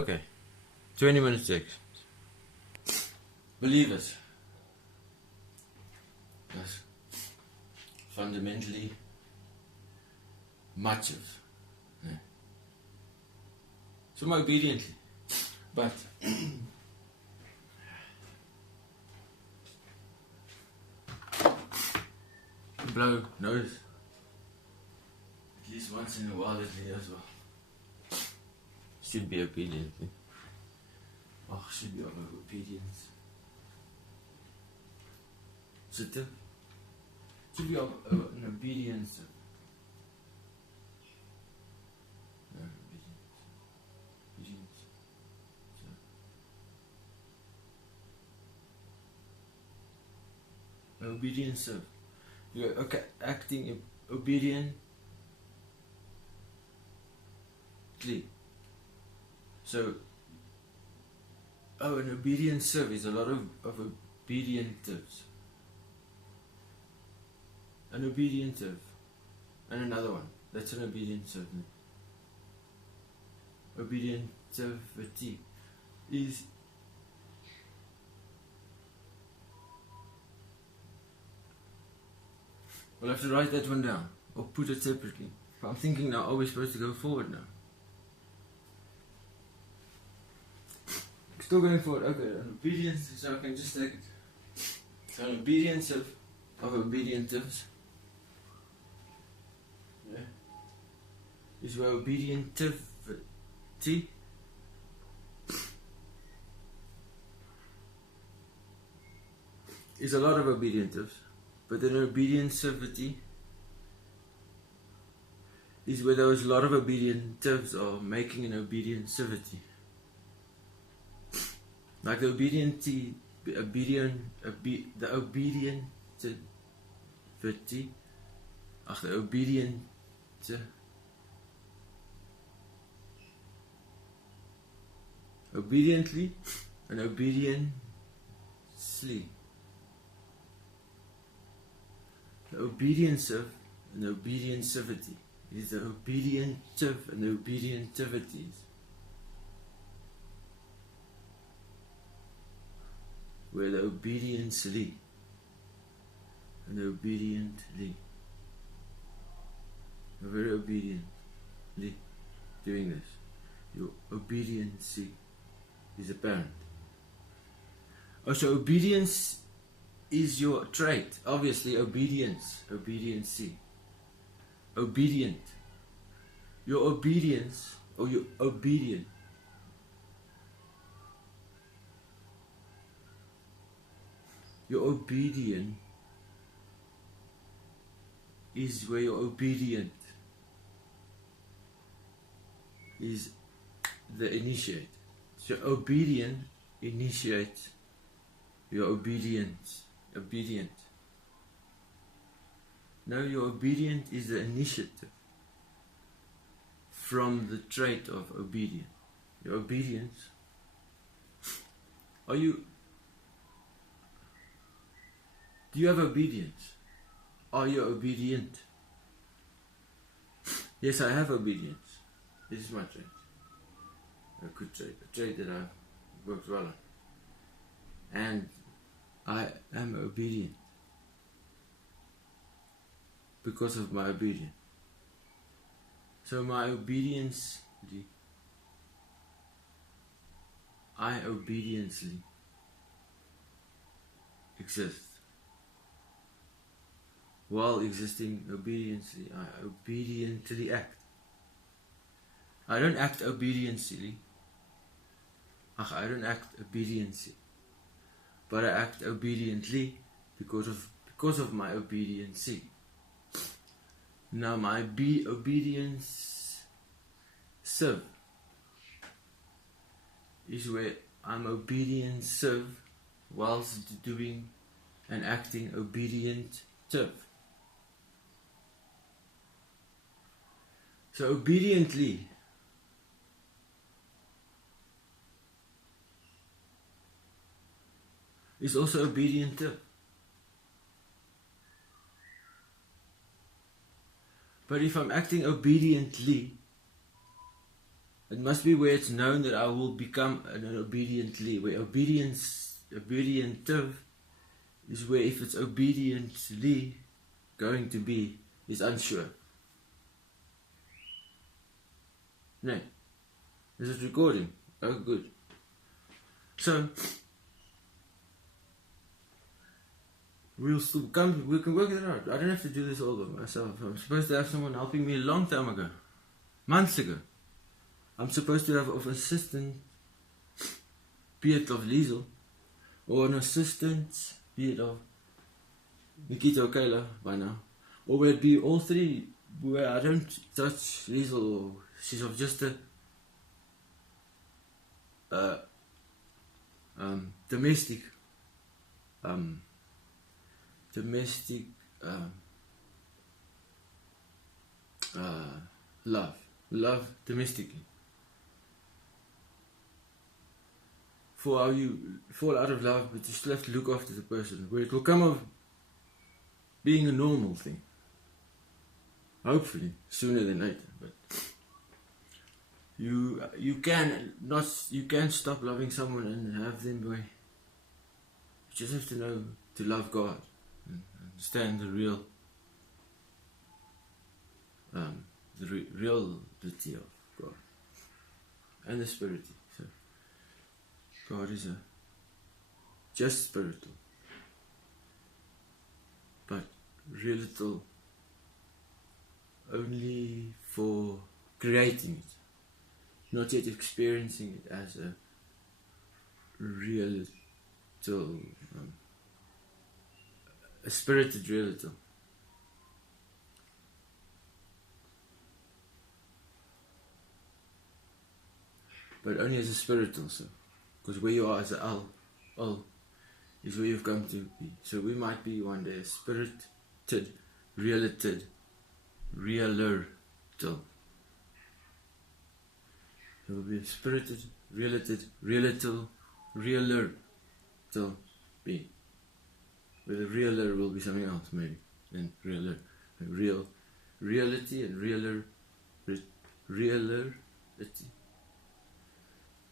Okay, 20 minutes 6. Believe it. Yes. Fundamentally, much of. Yeah. So obediently. But blow knows. At least once in a while at me as well. Should be obedient. Oh, should be obedience. Should be an obedience. No, obedience. Obedience. You're okay, acting obediently. So, an obedient serve is a lot of obedientives. An obedient serve. And another one. That's an obedient serve. Obedientivity is we'll have to write that one down or put it separately. I'm thinking now, are we supposed to go forward now? Still going forward. Okay, an obedience, so I can just take it. So an obedience of obedientives. Yeah. Is where obedientivity is a lot of obedientives, but then obedientivity is where those lot of obedientives are making an obedientivity. Like the obedientivity, the obedient, obediently and obediently. The obedience of and obedientivity is the obedientive and the obedientivities. Where the obediently and the obediently. You're very obediently doing this. Your obedience is apparent. Also, obedience is your trait. Obviously, obedience, obediency. Obedient. Your obedience or your obedient. Your obedient is where you're obedient is the initiate. So obedient initiates your obedience. Obedient. Now your obedient is the initiative from the trait of obedient. Your obedience. Do you have obedience? Are you obedient? Yes, I have obedience. This is my trait. A good trait. A trait that I've worked well on. And I am obedient. Because of my obedience. So my obedience, I obediently exist. While existing obediently, I obediently act. I don't act obediently. I don't act obediently. But I act obediently because of my obediency. Now my obedience serve is where I'm obedient serve whilst doing and acting obedient serve. So obediently is also obedient to. But if I'm acting obediently, It must be where it's known that I will become an obediently. Where obedientive is where if it's obediently going to be is unsure. No. Is it recording? Oh, good. So we can work it out. I don't have to do this all by myself. I'm supposed to have someone helping me a long time ago. Months ago. I'm supposed to have an assistant, be it of Liesel, or an assistant, be it of Nikita or Kayla by now. Or where it be all three, where I don't touch Liesel, or she's of just a domestic love domestically. For how you fall out of love, but you still have to look after the person, where it will come of being a normal thing. Hopefully, sooner than later. But you can't stop loving someone and have them by. You just have to know to love God and understand the reality of God and the spirit. So God is just spiritual, but relatal only for creating it, not yet experiencing it as a relatal, a spirited relatal. But only as a spiritual, so because where you are as a al is where you've come to be. So we might be one day a spirited, realer. So we'll be a spirited, realer being. Where the realer will be something else, maybe, than realer. Reality and reality.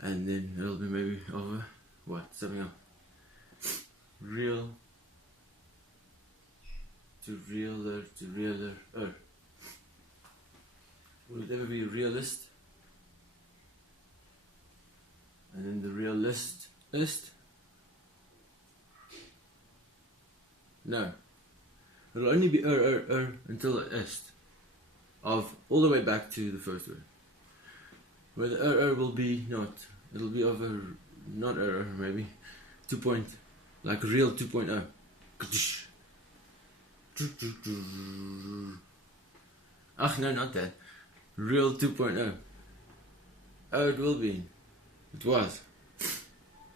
And then it'll be maybe over something else. Real to realer. Will it ever be a realist? And then the realist? No. It'll only be until the est. Of all the way back to the first word. Where the will be not. It'll be over, not maybe. 2. Like real 2.0. Ach, no, not that. Real 2.0. Oh, it will be. It was.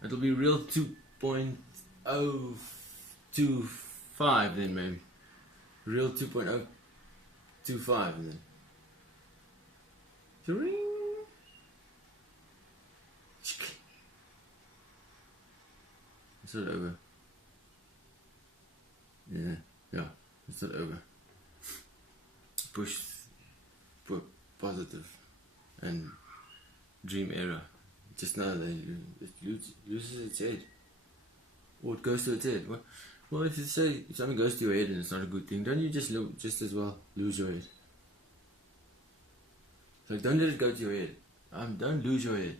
It'll be real 2.025 then maybe. Real 2.025 and then. It's not over. Yeah, it's not over. Push positive and dream era. Just now that it loses its head. Or it goes to its head. Well, if you say if something goes to your head and it's not a good thing, don't you just as well lose your head? So don't let it go to your head. Don't lose your head.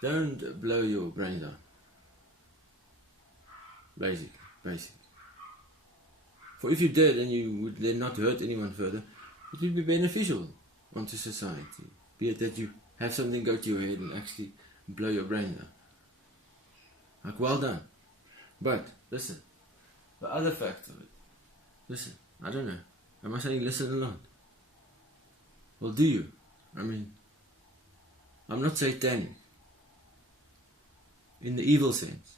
Don't blow your brains out. Basic. For if you did and you would then not hurt anyone further, it would be beneficial onto society. Be it that you have something go to your head and actually blow your brains out. Like, well done. But, listen, the other fact of it, listen, I don't know. Am I saying listen a lot? Well, do you? I mean, I'm not satanic in the evil sense.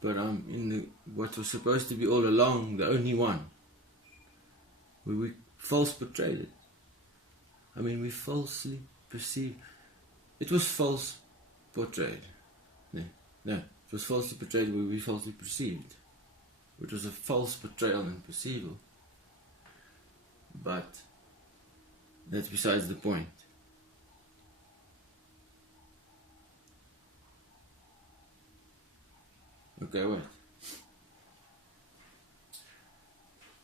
But I'm in what was supposed to be all along the only one. Where we false portrayed it. I mean, we falsely perceived. It was false portrayed. No, it was falsely portrayed where we falsely perceived. Which was a false portrayal and perceivable. But That's besides the point. Okay, wait.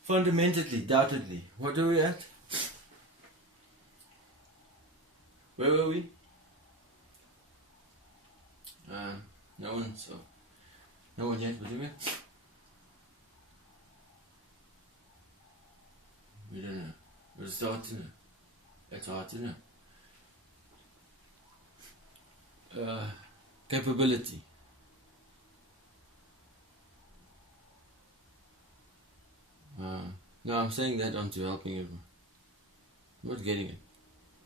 Fundamentally, doubtedly, what are we at? Where were we? No one yet, but do we? We don't know. We'll start to know. It's hard to know. Capability. No, I'm saying that onto helping everyone. I'm not getting it.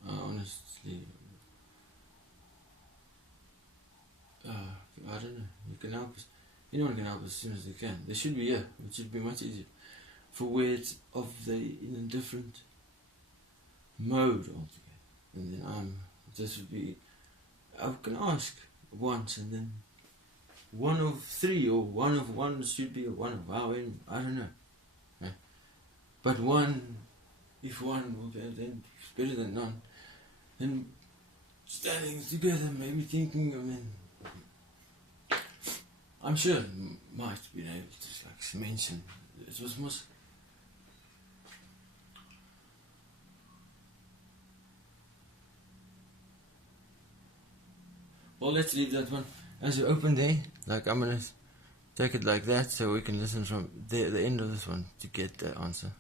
Honestly. I don't know. You can help us. Anyone can help us as soon as they can. They should be here. It should be much easier. For where it's in a different mode altogether. And then this would be, I can ask once and then one of three or one of one should be one of our own, I don't know. Right? But if one will be, then it's better than none. Then standing together, maybe thinking, I'm sure it might be able to mention it was most. Well, let's leave that one as you open there. I'm gonna take it like that so we can listen from the end of this one to get the answer.